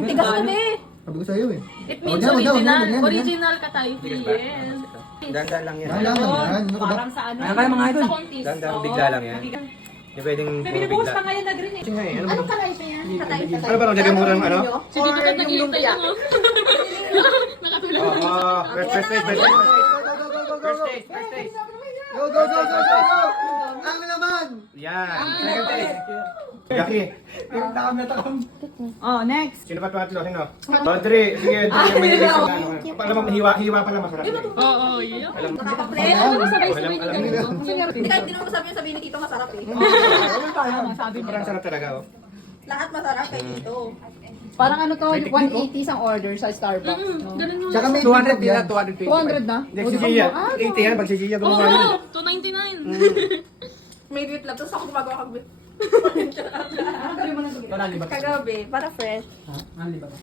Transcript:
Ang tigas na eh. Sabi ko sa'yo eh. It means Wag yan, original. ganyan. Original ka tayo, yes. Dandan lang yan. Dahan lang yan. Ano ka ba? Parang sa ano? Ayan kayo, mga idol. Sa contest. Dandan, bigla lang yan. Hindi pwedeng May binubuhos bigla. pa ngayon na green eh. Kasi nga eh, ano ba? Anong kalay pa yan? Katay. Ano ba, lagyan mo ng ano? Si Tito Kat nag-iintay lang oh. Nakatulog. First stage, first stage. First stage, first stage. Go, go, go, go, go, go! Ang laman! Yan. Second stage. Jackie, Oh, next. sino pa pangatlo? Sino? Audrey. Sige, Audrey. May hilis na. Alam mo, hiwa pala masarap. Oo, yeah. Alam mo. Nakaka-pre. Sabay-sabay Alam niyo niyo. ganito. Hindi kahit tinong sabi yung sabihin ni Tito masarap eh. Tama, sabi mo. Sobrang sarap talaga, oh. Lahat masarap kay Tito. Parang ano to, 180 ang order sa Starbucks. No? Ganun mo. Tsaka may 200 big yan. 200 200 na? Hindi, si Gia. 80 yan, pag si Gia gumawa yun. Oo, 299. May beef lang. Tapos ako gumagawa kag beef. Wala, di ba? Kagabi, para fresh. Ha? Ano, di ba?